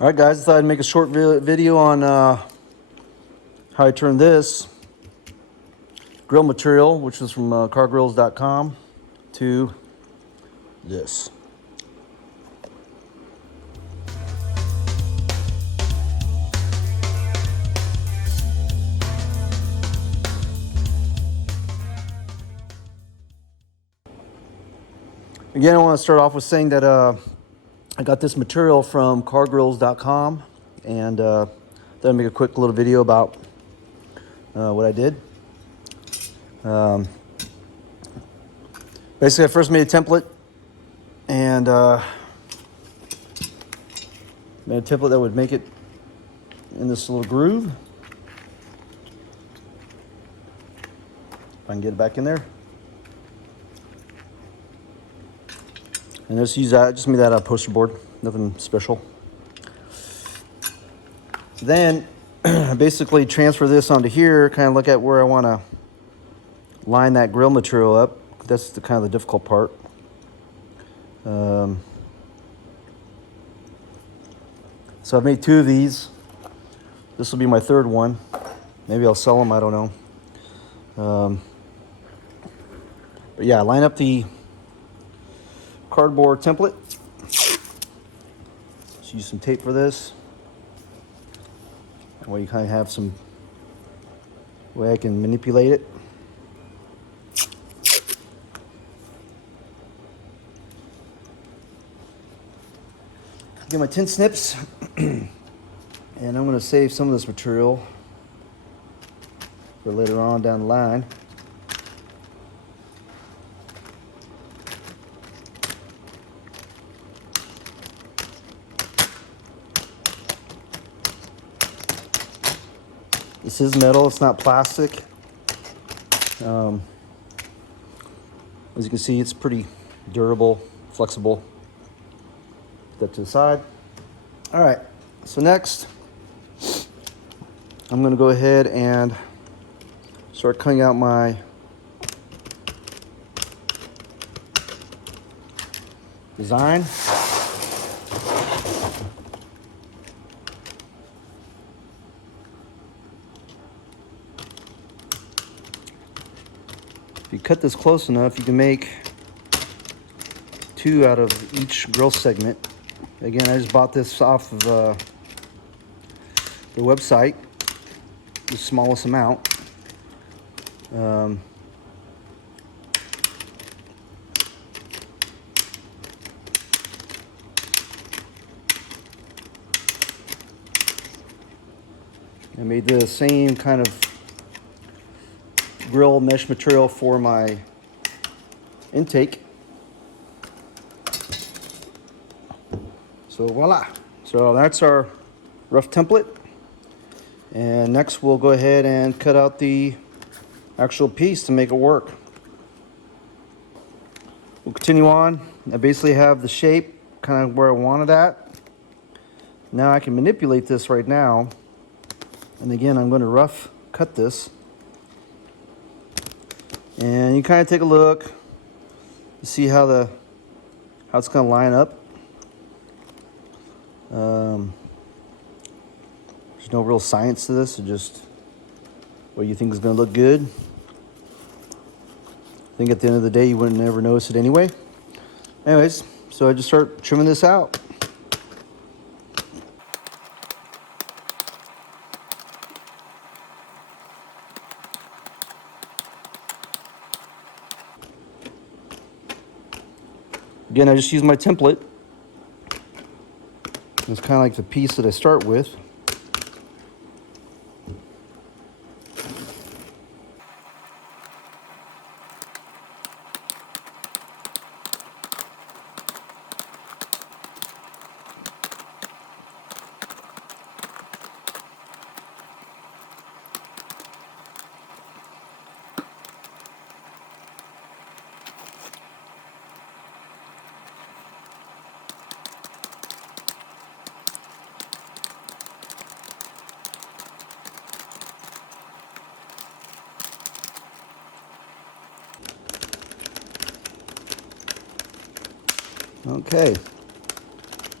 All right, guys, I thought I'd make a short video on how I turned this grill material, which was from cargrills.com, to this. Again, I want to start off with saying that I got this material from cargrills.com, and then I'll make a quick little video about what I did. Basically, I first made a template and made a template that would make it in this little groove. If I can get it back in there. And just use that, just made that out of poster board, nothing special. Then basically transfer this onto here, kind of look at where I want to line that grill material up. That's the kind of the difficult part. So I've made two of these. This will be my third one. Maybe I'll sell them, I don't know. But yeah, line up the cardboard template. Just use some tape for this. That way you kind of have some way I can manipulate it. Get my tin snips, and I'm going to save some of this material for later on down the line. This is metal, it's not plastic. As you can see, it's pretty durable, flexible. Put that to the side. All right, so next, I'm gonna go ahead and start cutting out my design. If you cut this close enough, you can make two out of each grill segment. Again, I just bought this off of the website, the smallest amount. I made the same kind of grill mesh material for my intake. So voila. So that's our rough template. And next we'll go ahead and cut out the actual piece to make it work. We'll continue on. I basically have the shape kind of where I want it at. Now I can manipulate this right now. And again, I'm going to rough cut this. And you kind of take a look to see how it's going to line up. There's no real science to this, it's just what you think is going to look good. I think at the end of the day, you wouldn't ever notice it anyway. Anyways, so I just start trimming this out. Again, I just use my template. It's kind of like the piece that I start with. Okay,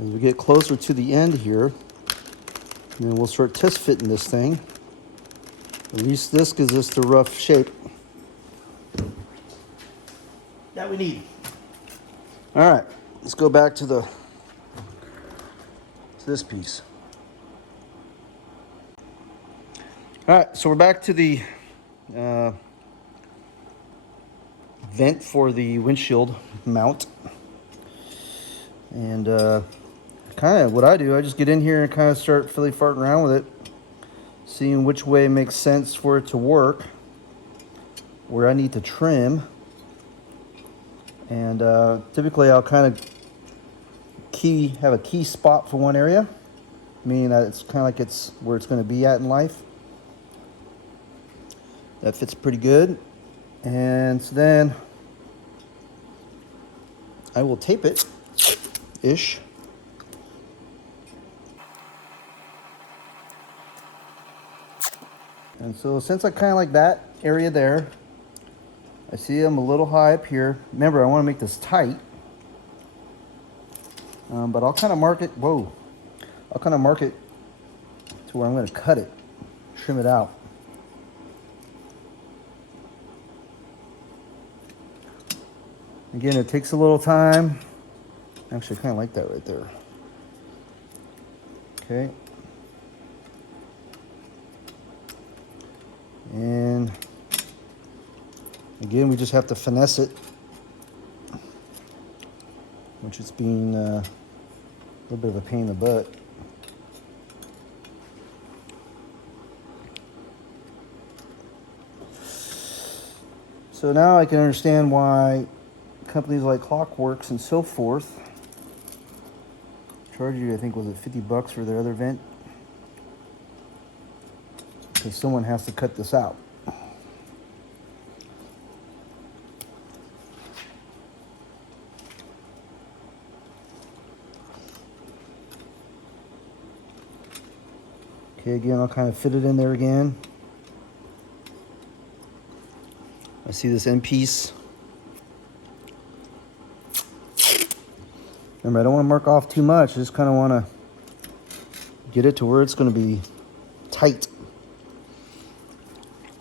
As we get closer to the end here, then we'll start test fitting this thing. At least this gives us the rough shape that we need. All right, let's go back to this piece. All right, so we're back to the vent for the windshield mount. And kind of what I do, I just get in here and kind of start farting around with it, seeing which way makes sense for it to work, where I need to trim. And typically I'll kind of have a key spot for one area, meaning that it's kind of like it's where it's going to be at in life. That fits pretty good. And so then I will tape it ish. And so since I kind of like that area there, I see I'm a little high up here. Remember, I want to make this tight. But I'll kind of mark it, I'll kind of mark it to where I'm going to cut it, trim it out. Again, it takes a little time. Actually, I kind of like that right there. Okay. And again, we just have to finesse it, which has been a little bit of a pain in the butt. So now I can understand why companies like Clockworks and so forth charge you, I think, was it $50 for their other vent? Because someone has to cut this out. Okay, again, I'll kind of fit it in there again. I see this end piece. Remember, I don't want to mark off too much. I just kind of want to get it to where it's going to be tight.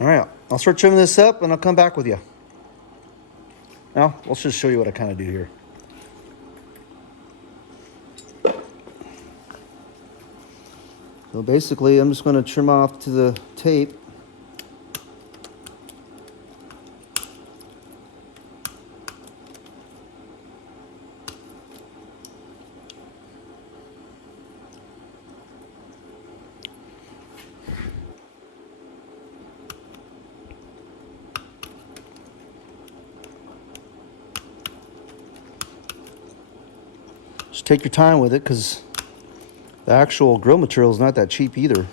All right, I'll start trimming this up and I'll come back with you. Now, let's just show you what I kind of do here. So basically, I'm just going to trim off to the tape. Just take your time with it, because the actual grill material is not that cheap either.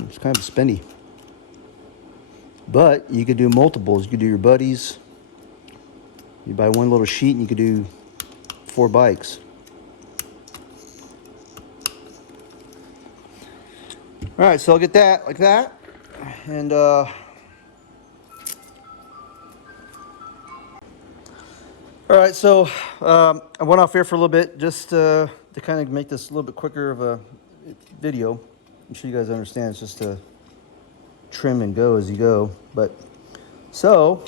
It's kind of spendy. But you could do multiples. You could do your buddies. You buy one little sheet and you could do 4 bikes. All right, so I'll get that like that. And all right, so I went off air for a little bit just to kind of make this a little bit quicker of a video. I'm sure you guys understand it's just to trim and go as you go. But so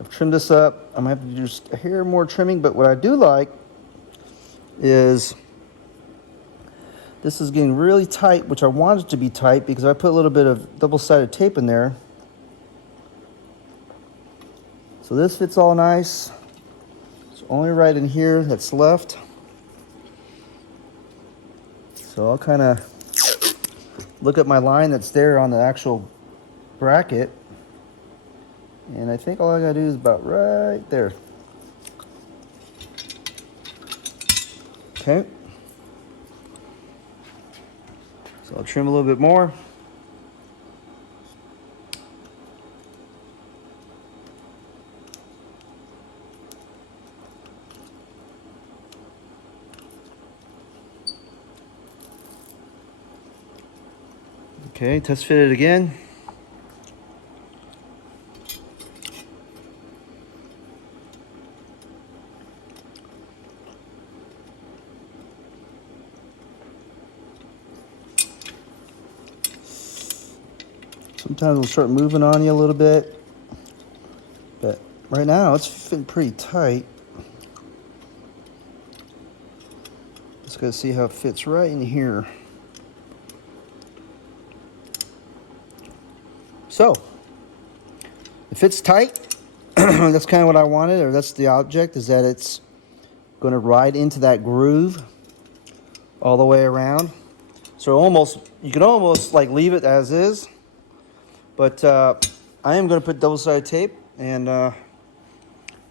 I've trimmed this up. I'm gonna have to do just a hair more trimming, but what I do like is this is getting really tight, which I want it to be tight because I put a little bit of double-sided tape in there. So this fits all nice. It's only right in here that's left. So I'll kind of look at my line that's there on the actual bracket. And I think all I gotta do is about right there. Okay. So I'll trim a little bit more. Okay, test fit it again. Sometimes it'll start moving on you a little bit, but right now it's fitting pretty tight. Just gotta see how it fits right in here. So, it fits tight. That's kind of what I wanted, or that's the object, is that it's going to ride into that groove all the way around. So you can almost like leave it as is, but I am going to put double-sided tape and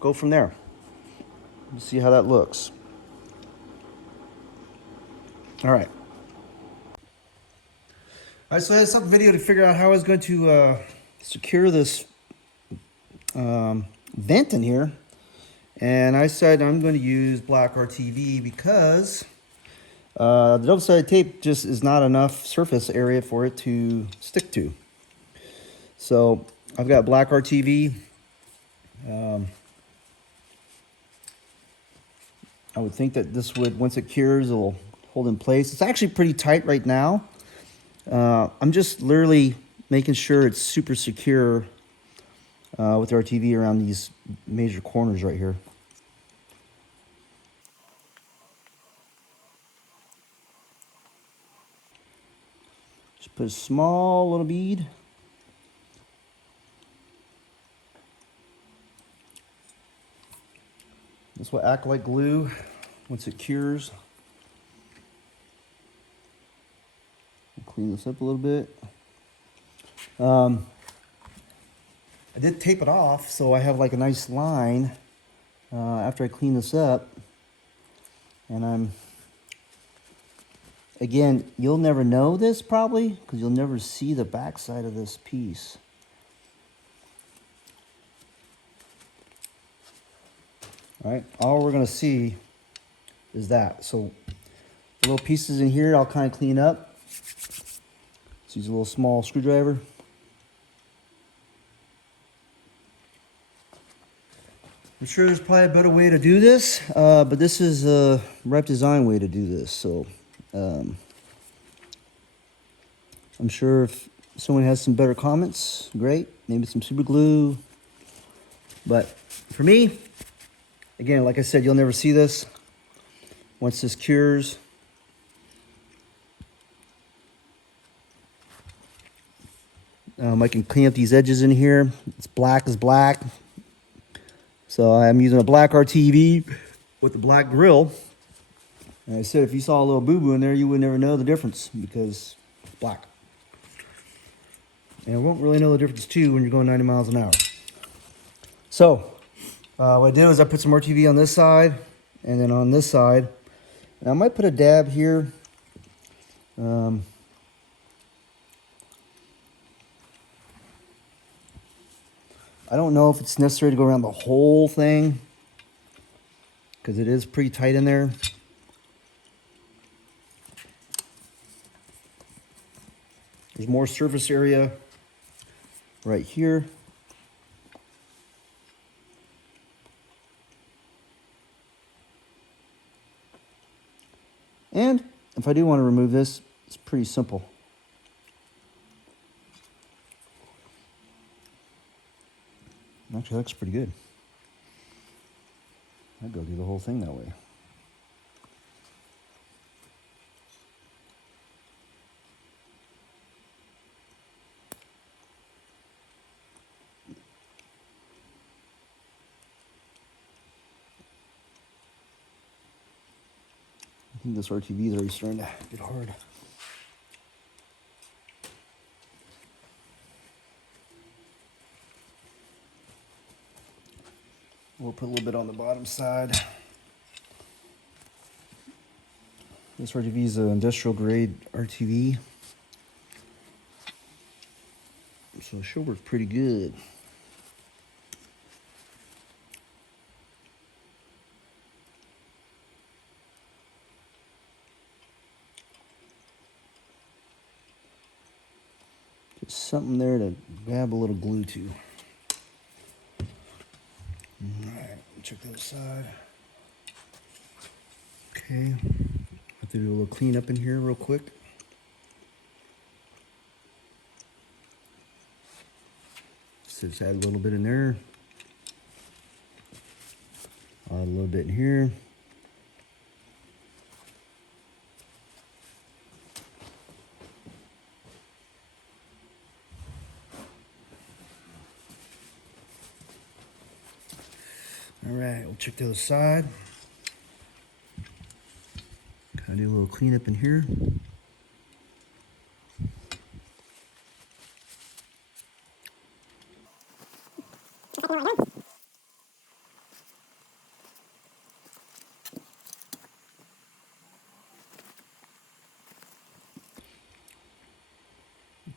go from there. Let's see how that looks. All right. All right, so I had some video to figure out how I was going to secure this vent in here. And I said I'm going to use black RTV because the double-sided tape just is not enough surface area for it to stick to. So I've got black RTV. I would think that this would, once it cures, it'll hold in place. It's actually pretty tight right now. I'm just literally making sure it's super secure with the RTV around these major corners right here. Just put a small little bead. This will act like glue once it cures. Clean this up a little bit. I did tape it off, so I have like a nice line after I clean this up. And again, you'll never know this probably because you'll never see the back side of this piece. All right, all we're gonna see is that. So the little pieces in here I'll kind of clean up. Let's use a little small screwdriver. I'm sure there's probably a better way to do this, but this is a Reyff design way to do this. So I'm sure if someone has some better comments, great. Maybe some super glue. But for me, again, like I said, you'll never see this. Once this cures, I can clean up these edges in here. It's black as black. So I'm using a black RTV with the black grill. And I said if you saw a little boo-boo in there, you would never know the difference because it's black. And you won't really know the difference too when you're going 90 miles an hour. So what I did was I put some RTV on this side and then on this side. And I might put a dab here. I don't know if it's necessary to go around the whole thing because it is pretty tight in there. There's more surface area right here. And if I do want to remove this, it's pretty simple. Actually, that looks pretty good. I'd go do the whole thing that way. I think this RTV is already starting to get hard. We'll put a little bit on the bottom side. This RTV is an industrial grade RTV. So it should work pretty good. Just something there to grab a little glue to. Alright, check the other side. Okay, have to do a little clean up in here real quick. So just add a little bit in there. Add a little bit in here. All right, we'll check the other side. Kind of do a little cleanup in here.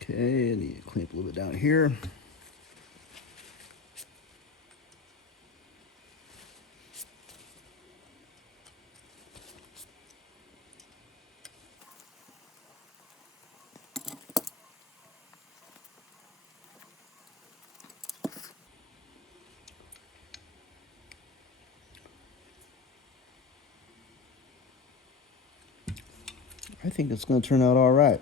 Okay, I need to clean up a little bit down here. I think it's going to turn out all right.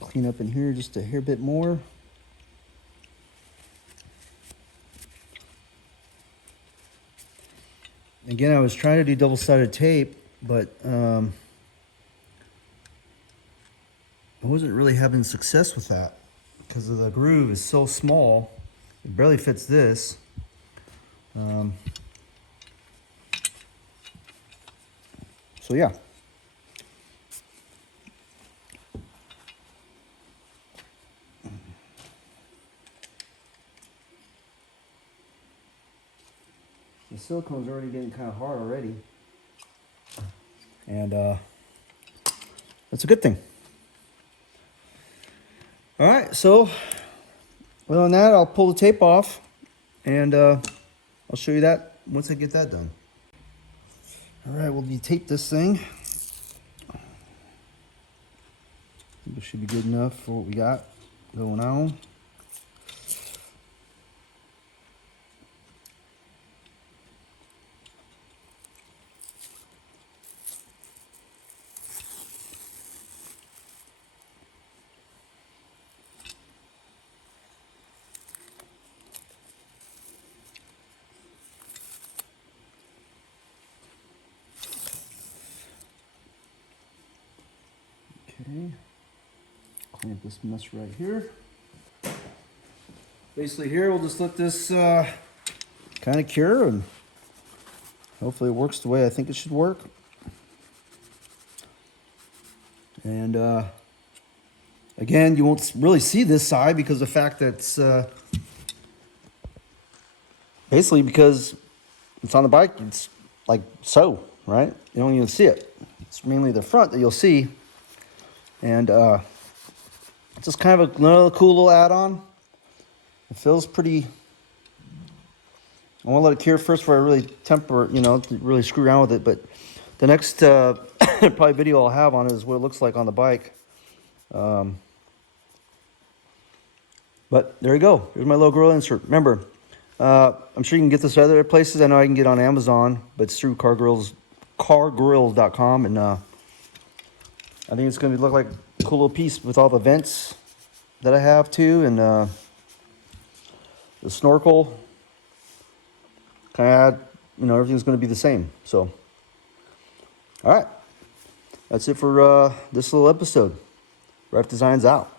Clean up in here just a hair bit more. Again, I was trying to do double-sided tape, but I wasn't really having success with that because of the groove is so small. It barely fits this. So yeah. The silicone's already getting kind of hard already. And that's a good thing. All right, so other than that, I'll pull the tape off and I'll show you that once I get that done. All right, we'll de-tape this thing. I think it should be good enough for what we got going on. Okay, clean up this mess right here. Basically here, we'll just let this kind of cure and hopefully it works the way I think it should work. And again, you won't really see this side because of the fact that it's basically because it's on the bike, it's like so, right? You don't even see it. It's mainly the front that you'll see. And it's just kind of another cool little add-on. It feels pretty. I want to let it cure first before I really temper, to really screw around with it. But the next probably video I'll have on it is what it looks like on the bike. But there you go. Here's my little gorilla insert. Remember, I'm sure you can get this other places. I know I can get on Amazon, but it's through cargrills.com, and I think it's going to look like a cool little piece with all the vents that I have too, and the snorkel. Kind of add, everything's going to be the same. So, all right, that's it for this little episode. Reyff Designs out.